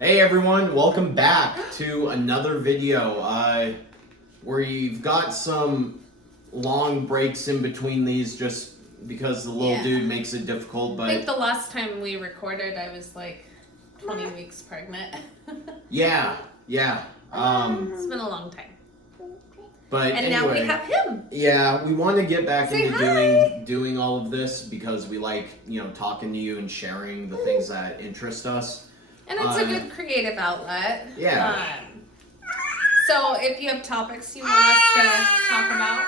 Hey everyone, welcome back to another video where you've got some long breaks in between these just because the little dude makes it difficult. But I think the last time we recorded I was like 20 weeks pregnant. yeah. It's been a long time. But and anyway, now we have him. Yeah, we want to get back Say into hi. doing all of this because we like, talking to you and sharing the things that interest us. And it's a good creative outlet. Yeah. So if you have topics you want us to talk about,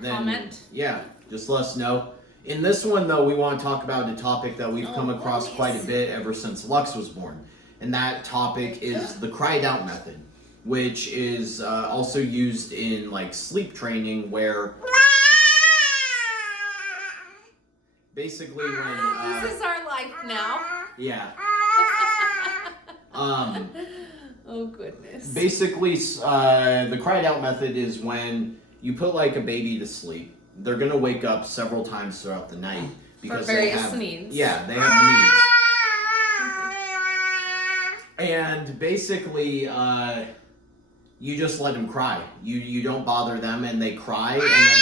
Then, comment. Yeah, just let us know. In this one, though, we want to talk about a topic that we've come across quite a bit ever since Lux was born. And that topic is the cried out method, which is also used in like sleep training where basically when... this is our life now. Yeah. Oh goodness. Basically, the cried out method is when you put like a baby to sleep. They're gonna wake up several times throughout the night because for various they have needs. Yeah, they have needs. And basically, you just let them cry. You don't bother them, and they cry, and then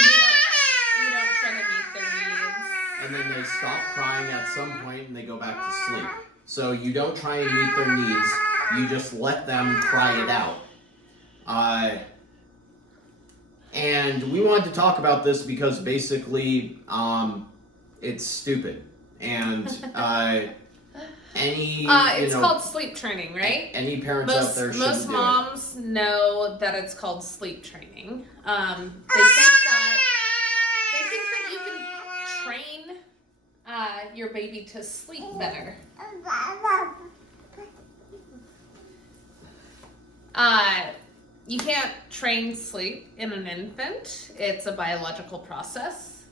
You don't try to meet their needs. and then they stop crying at some point, and they go back to sleep. So you don't try and meet their needs. You just let them cry it out. And we wanted to talk about this because basically, it's stupid. And it's called sleep training, right? Any parents out there shouldn't most do moms know that it's called sleep training. They think that you can train your baby to sleep better. You can't train sleep in an infant. It's a biological process.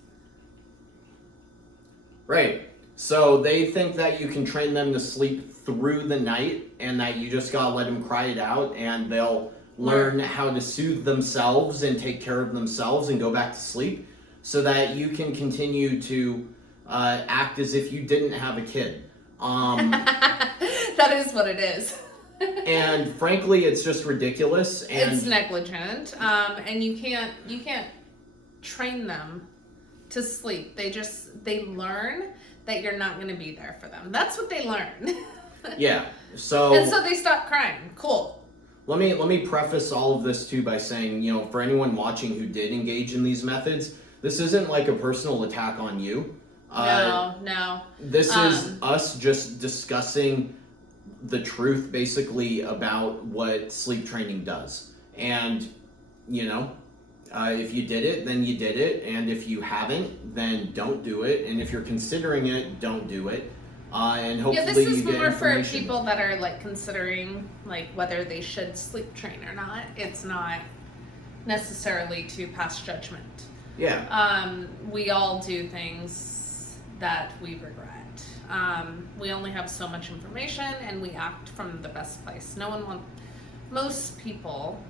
Right. So they think that you can train them to sleep through the night and that you just gotta let them cry it out and they'll learn how to soothe themselves and take care of themselves and go back to sleep so that you can continue to act as if you didn't have a kid. That is what it is. And frankly, it's just ridiculous. And it's negligent, and you can't train them to sleep. They learn that you're not going to be there for them. That's what they learn. Yeah. So and so they stop crying. Cool. Let me preface all of this too by saying, for anyone watching who did engage in these methods, this isn't like a personal attack on you. No. This is us just discussing the truth basically about what sleep training does. And, if you did it, then you did it. And if you haven't, then don't do it. And if you're considering it, don't do it. And hopefully this is you get more for information. people that are like considering like whether they should sleep train or not. It's not necessarily to pass judgment. Yeah. We all do things that we regret. We only have so much information and we act from the best place. Most people,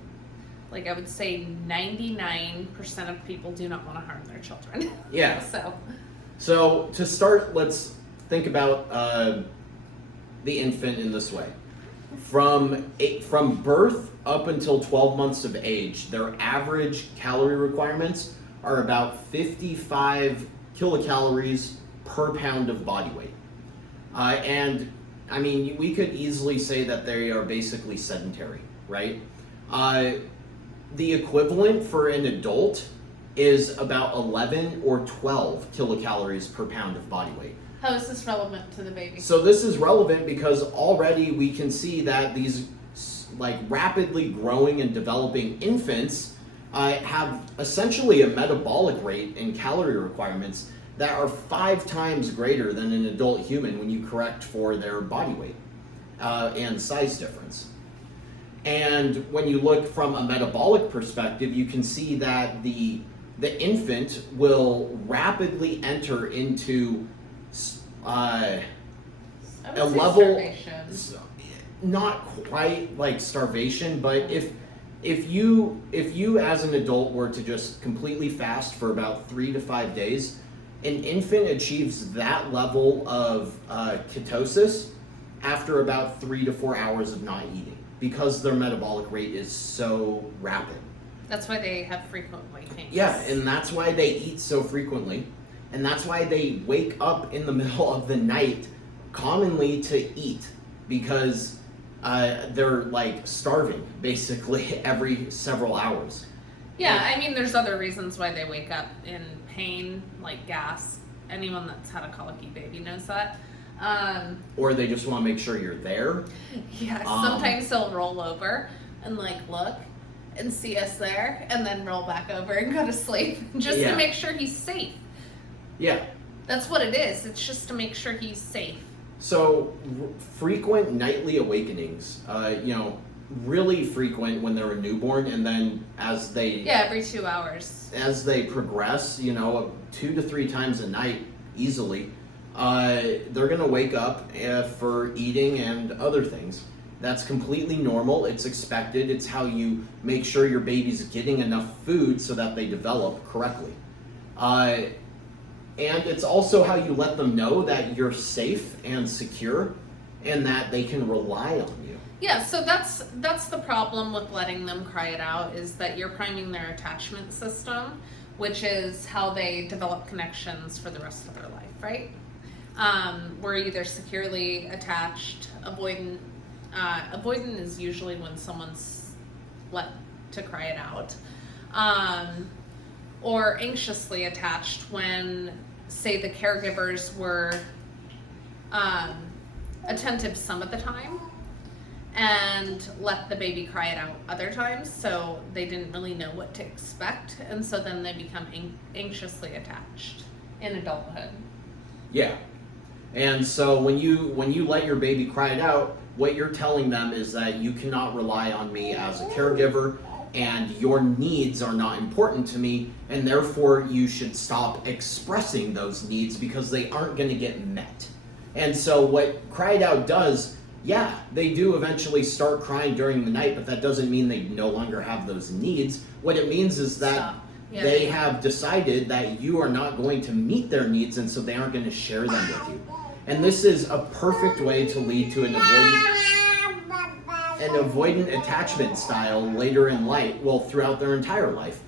like I would say 99% of people do not want to harm their children. Yeah. So to start, let's think about the infant in this way. From birth up until 12 months of age, their average calorie requirements are about 55 kilocalories per pound of body weight. And I mean, we could easily say that they are basically sedentary, right? The equivalent for an adult is about 11 or 12 kilocalories per pound of body weight. how is this relevant to the baby? So this is relevant because already we can see that these like rapidly growing and developing infants have essentially a metabolic rate and calorie requirements that are 5 times greater than an adult human when you correct for their body weight and size difference. And when you look from a metabolic perspective, you can see that the infant will rapidly enter into a level, starvation. not quite like starvation, but if you as an adult were to just completely fast for about 3 to 5 days, an infant achieves that level of ketosis after about 3 to 4 hours of not eating because their metabolic rate is so rapid. That's why they have frequent weight gains. Yeah, and that's why they eat so frequently, and that's why they wake up in the middle of the night commonly to eat, because they're like starving basically every several hours. Yeah, I mean, there's other reasons why they wake up in pain, like gas. Anyone that's had a colicky baby knows that. Or they just want to make sure you're there. Yeah, sometimes they'll roll over and like look and see us there and then roll back over and go to sleep just to make sure he's safe. Yeah. That's what it is. It's just to make sure he's safe. So frequent nightly awakenings, really frequent when they're a newborn, and then as they every 2 hours. As they progress, 2 to 3 times a night easily, they're gonna wake up for eating and other things. That's completely normal. It's expected. It's how you make sure your baby's getting enough food so that they develop correctly. And it's also how you let them know that you're safe and secure and that they can rely on you. Yeah, so that's the problem with letting them cry it out, is that you're priming their attachment system, which is how they develop connections for the rest of their life, right? We're either securely attached, avoidant. Avoidant is usually when someone's let to cry it out. Or anxiously attached when, say, the caregivers were attentive some of the time and let the baby cry it out other times, so they didn't really know what to expect, and so then they become anxiously attached in adulthood. Yeah. And so when you let your baby cry it out, what you're telling them is that you cannot rely on me as a caregiver, and your needs are not important to me, and therefore you should stop expressing those needs because they aren't going to get met. And so what cry it out does, they do eventually start crying during the night, but that doesn't mean they no longer have those needs. What it means is that they have decided that you are not going to meet their needs, and so they aren't going to share them with you. And this is a perfect way to lead to an avoidant attachment style later in life, throughout their entire life.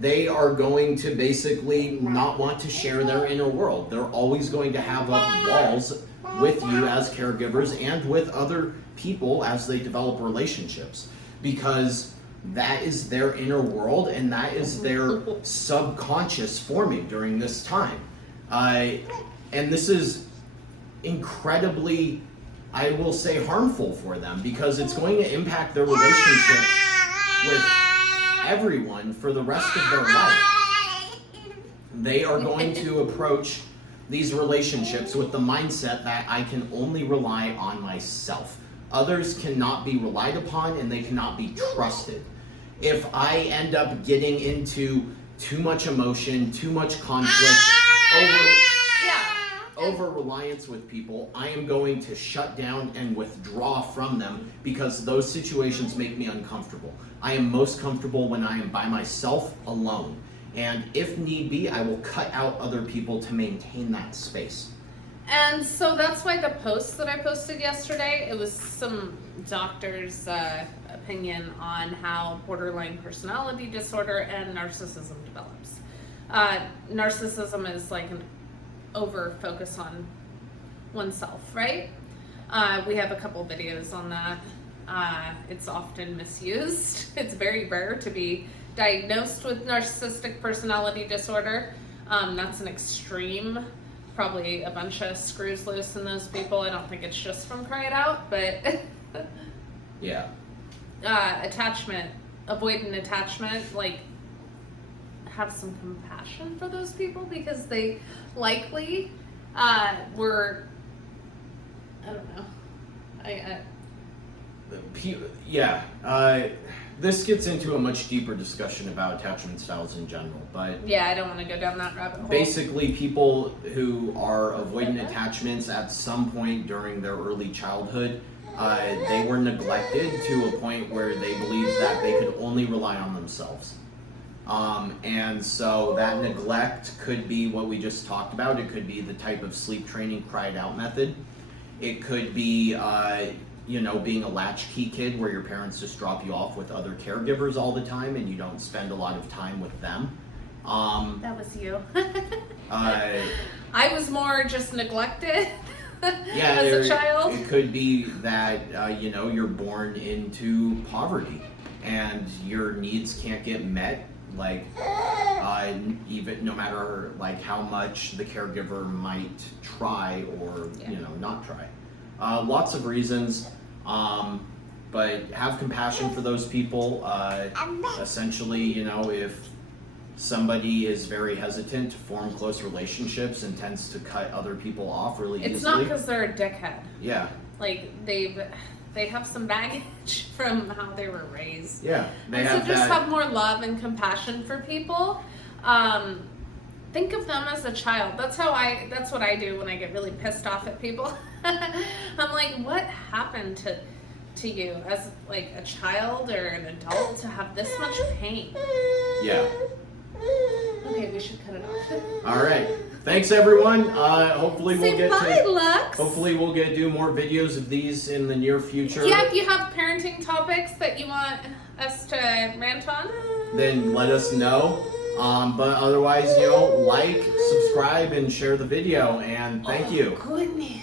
They are going to basically not want to share their inner world. They're always going to have up walls with you as caregivers and with other people as they develop relationships, because that is their inner world and that is their subconscious forming during this time. And this is incredibly, I will say, harmful for them, because it's going to impact their relationships with everyone for the rest of their life. They are going to approach these relationships with the mindset that I can only rely on myself. Others cannot be relied upon and they cannot be trusted. If I end up getting into too much emotion, too much conflict, over reliance with people, I am going to shut down and withdraw from them, because those situations make me uncomfortable. I am most comfortable when I am by myself alone. And if need be, I will cut out other people to maintain that space. And so that's why the post that I posted yesterday, it was some doctor's opinion on how borderline personality disorder and narcissism develops. Narcissism is like an over focus on oneself, right? We have a couple videos on that. It's often misused. It's very rare to be diagnosed with narcissistic personality disorder. That's an extreme, probably a bunch of screws loose in those people. I don't think it's just from cry it out, but yeah. Attachment, avoidant attachment, like, have some compassion for those people, because they likely were, I don't know, this gets into a much deeper discussion about attachment styles in general, but I don't want to go down that rabbit hole. Basically, people who are avoidant attachments at some point during their early childhood, they were neglected to a point where they believed that they could only rely on themselves. And so that neglect could be what we just talked about. It could be the type of sleep training cried out method. It could be, you know, being a latchkey kid where your parents just drop you off with other caregivers all the time and you don't spend a lot of time with them. That was you. uh, I was more just neglected yeah, as a child. It could be that, you know, you're born into poverty and your needs can't get met, like, even no matter like how much the caregiver might try or, you know, not try. Lots of reasons, but have compassion for those people. Essentially, you know, if somebody is very hesitant to form close relationships and tends to cut other people off really It's easily. not because they're a dickhead. Yeah. Like they have some baggage from how they were raised. Yeah. They And have so just that. have more love and compassion for people. Think of them as a child. That's what I do when I get really pissed off at people. I'm like, what happened to you as like a child or an adult to have this much pain? Yeah. Okay, we should cut it off. All right. Thanks, everyone. Hopefully we'll Say get bye, to. Lux. Hopefully we'll get to do more videos of these in the near future. Yeah, if you have parenting topics that you want us to rant on, Then let us know. But otherwise, you know, like, subscribe, and share the video. And thank you. Goodness.